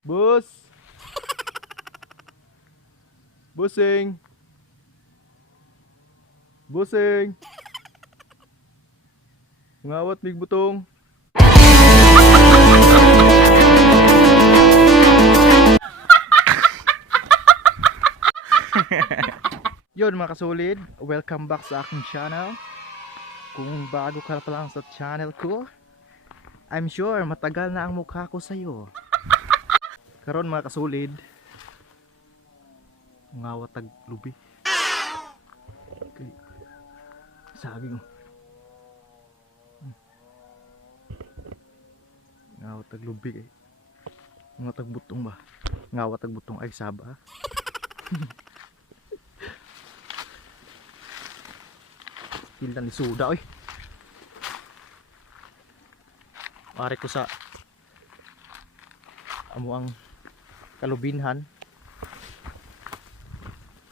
Bus, busing, busing, ngawat mig butong. Yun mga kasulid, welcome back sa aking channel. Kung bago ka pa lang sa channel ko, I'm sure matagal na ang mukha ko sa'yo. Karon mga kasulid, ngawat tag lubi. Okay. Saging oh. Ngawat tag lubi eh. Ngawat tag butong ba? Ngawat tag butong ay saba. Pilan ni suda oy. Pare ko sa amo ang kalubinhan.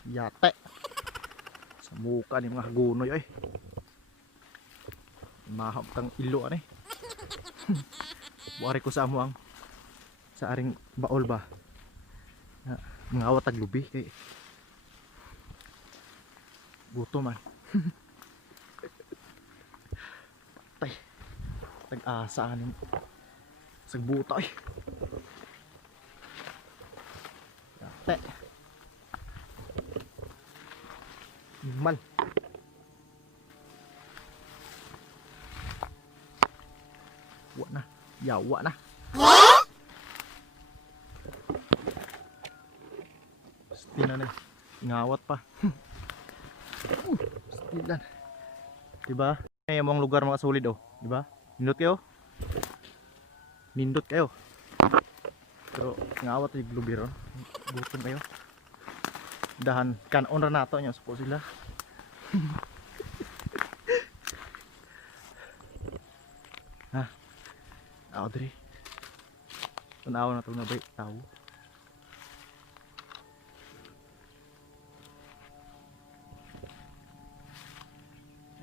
Yate. Sa muka ni mga gunoy oy. Mahap tang ilo ani. Pare ko sa amo ang sa aring baol ba. Ngawat tag lubi kay buto man. Tay. Tag-asa aning sagbuta ay. Yate. Mal. Wa na. Yawa na. Stilan eh. Ngawat pa. Stilan. Diba? Ay among lugar mga solid oh, diba? Nindot kayo. Nindot kayo. Pero ngawat yung lubir oh. Gutom kayo. Dahan kanon ra nato nya supo sila. Ha. Ako diri. Tanaw na to na bay tao.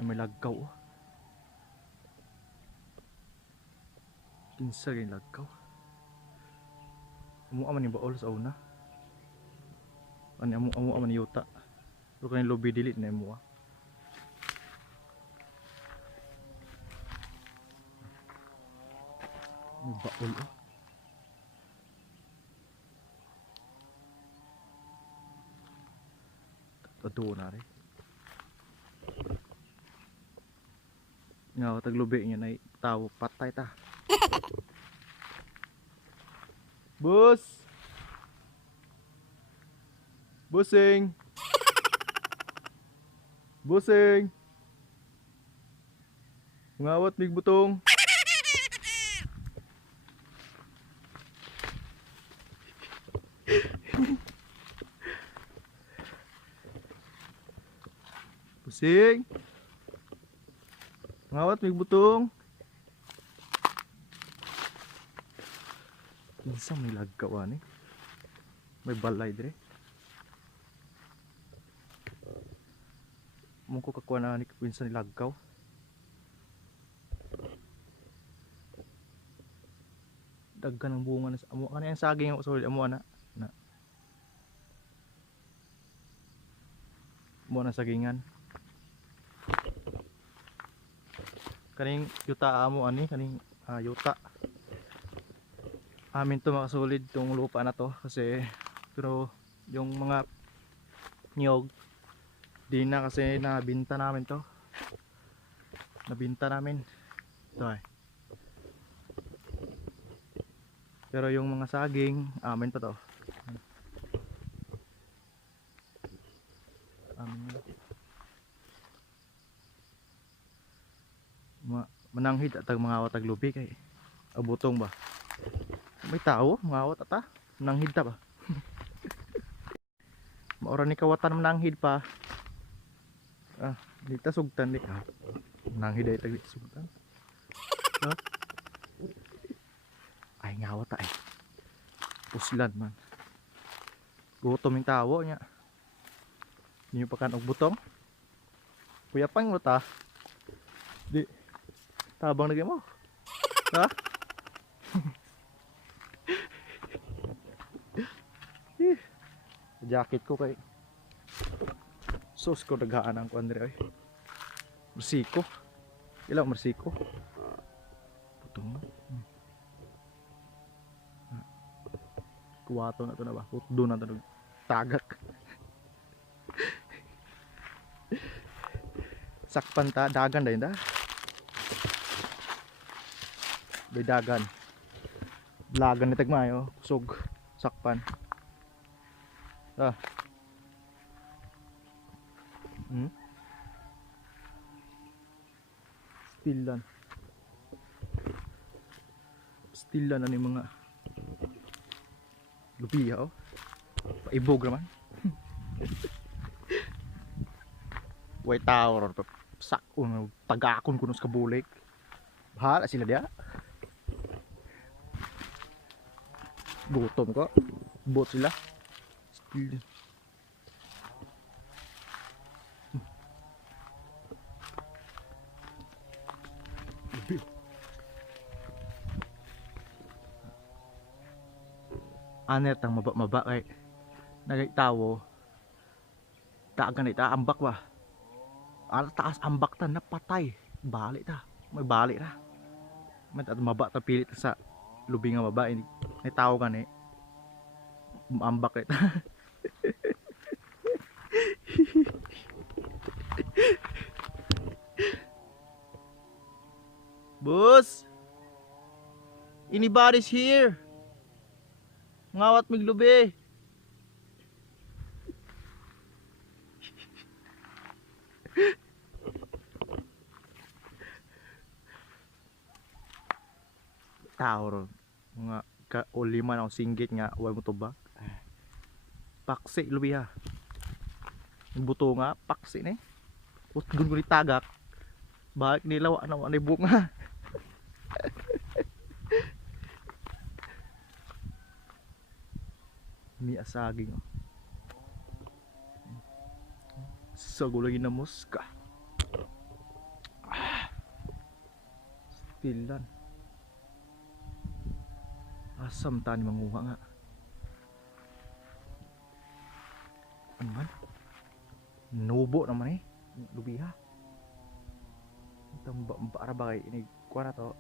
May lagkaw oh. Kinsa gay lagkaw. Amo man ni baol sa una. Ani amo man yuta. Pero kanang lobby delete na mo ah. May baol oh. Tado na rin. Nga taglubi niya na tao patay ta. Bus. Busing. Busing. Ngawat mig butong. Busing. Ngawat mig butong. Kinsa may lagkaw ani? May balay dire. Mo ko kakuha na ni kinsa ni lagkaw. Daggan ang bunga na sa amo ano yang saging ako solid amo ana. Na. Mo na sagingan. Kaning yuta amo ani kaning yuta. Amin to makasulid tong lupa na to kasi pero yung mga niyog di na kasi nabinta namin to. Nabinta namin. Ito ay. Pero yung mga saging amin pa to. Amin. Mananghid at mga watag lubi kay abutong ba. May tao, mawat ata. Mananghid ta ba? Maura ni kawatan mananghid pa. Dita sugtan di. Mananghid ay tagdi sugtan. Ay ngawat ta ay. Puslan man. Gutom yung tao nya. Niyo pa kan og butong. Kuya pang mo ta. Di tabang lagi mo. Ha? jacket ko kay sus ko dagaan ang kuan dire ay. Mersiko. Ilang mersiko. Putong. Kuwato na to na ba? Putdo na to tagak. Sakpan ta dagan dayon da. Bay dagan. Lagan ni tagmayo, kusog sakpan. Stilan na ni mga lubiya oh. Paibog naman. Way tower sak tagakon kuno sa kabulik. Bahala sila dia. Gutom ko. Bot sila. Stilan. Anet ang maba kay nagitawo dagan ita ambak ba ala taas ambak ta napatay balik ta may balik ra met at maba ta pilit sa lubi nga baba ni tawo kan ambak ita. Boss, anybody's here? Ngawat miglubi. Tao ron. Mga kauliman ang singgit nga way mo tubak. Paksi lubi ha. Buto nga paksi ni. Utgun ko ni tagak. Balik nila wa na bunga. Ni asaging oh. Sagulagin na muska. Stilan. Asam tani manguha nga. Ano man? Nubo naman lubiha. Mbak ra ba kay ini kuha na to.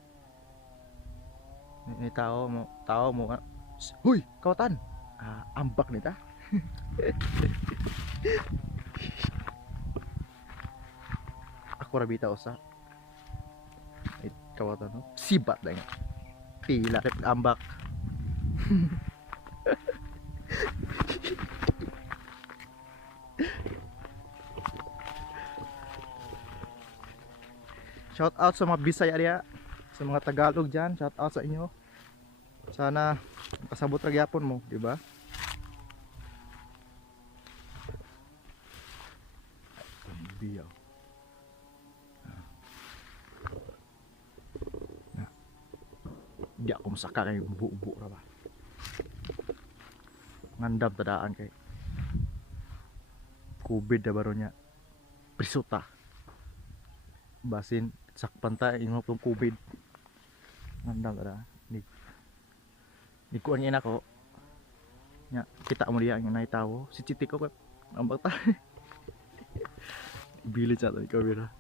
Ni tao mo. Huy, kawatan. Ambak nita. Ako ra bitaw sa kawatan no. Sibat lang. Pila rep ambak. Shout out sa mga Bisaya diya, sa mga Tagalog diyan, shout out sa inyo. Sana kasabot ra gyapon mo, di ba? Biyaw. Di ako masaka kay ubo-ubo ra ba. Ngandam tadaan kay COVID na baro niya. Prisuta. Basin sakpan ta imo tong COVID. Ngandam tada. Ni kuan niya nako. Nya kita mo diya ang naitawo. Si Chiti ko ambak ta. Bili sa tadi kamera.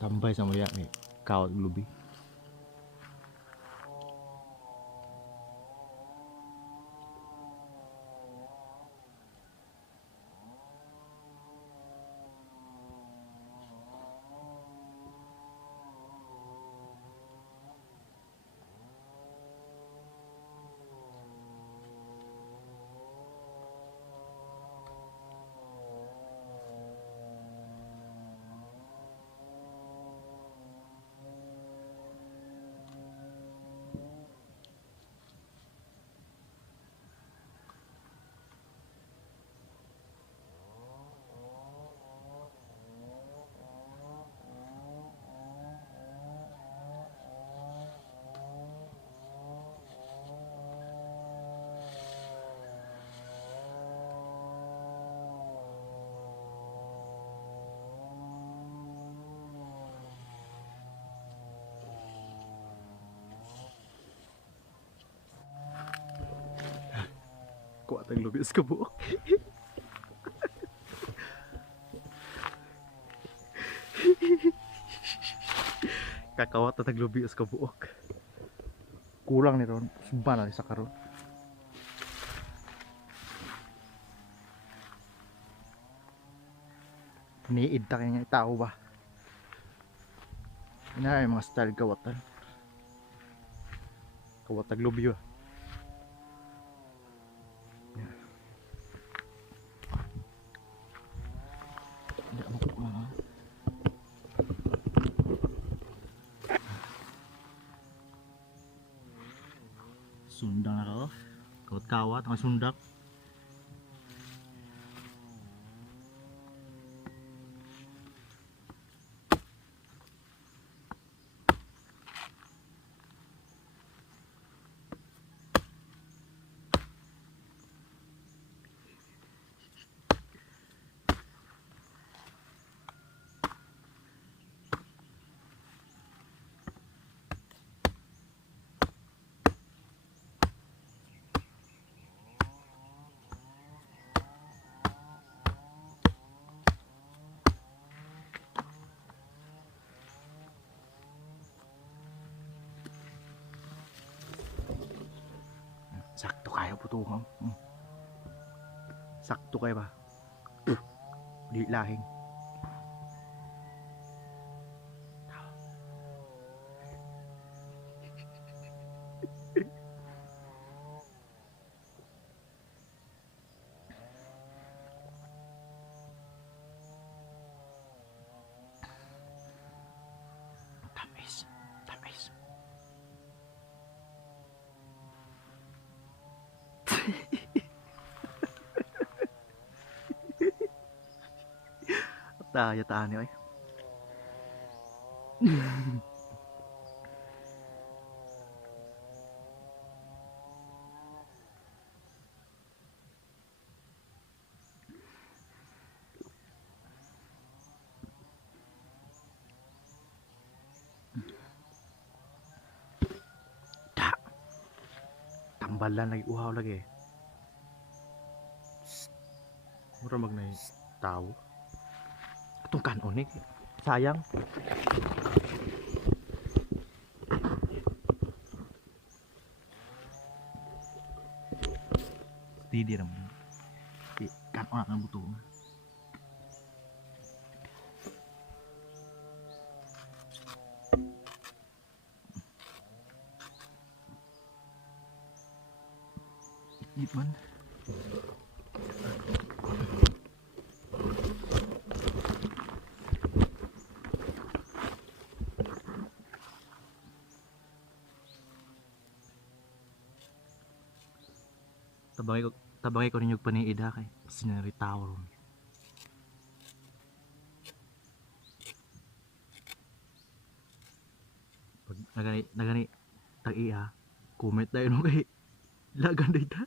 Tambay sama dia nih kawat lubi. Kuha tayong lubi sa kabuok. Kakawat na taglubi sa kabuok. Kulang ni ron. Sumba na sa karon. Niid ta kaya nga tao ba? Ina yung mga style kawatan. Kawat taglubi ba? Hindi ako kuha. Sundang na ako. Kawat-kawat ang sundak. Sakto kayo putuhang. Sakto kayo ba? Di lahing. Tamis. Tamis. Tayo taan eh. Tambalan lagi uhaw lagi. Mura magnay tao. Itong kanon eh. Sayang. Steady naman. Kanon na buto. Ikit man. Tabangay ko ninyo paniida kay sinaritaw ron. Pag nagani tag-iya, comment tayo no kay lagan data.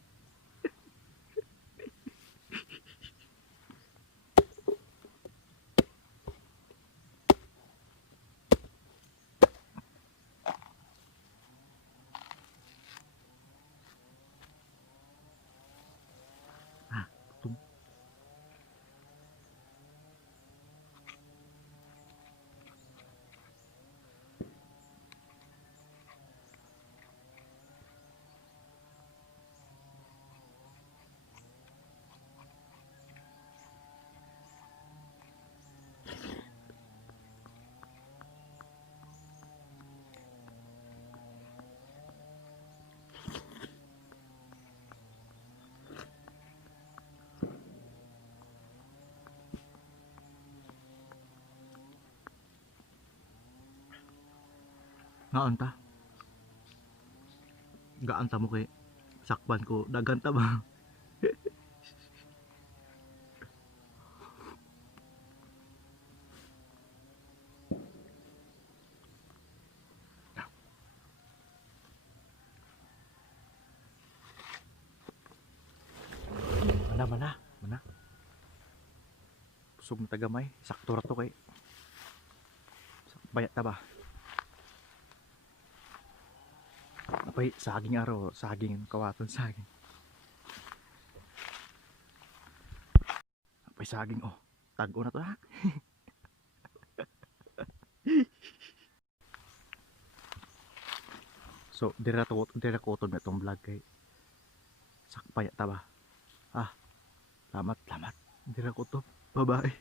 Ngaon ta? Gaan ta mo kay sakban ko dagan ta ba? Mana. Pusog na tagamay, sakto ra to kay. Bayat ta ba? Apay saging araw, saging kawaton saging. saging oh. Tago na to ha. So dira ko to na tong vlog kay sakpay ta ba. Ah, lamat. Dira ko to. Bye bye.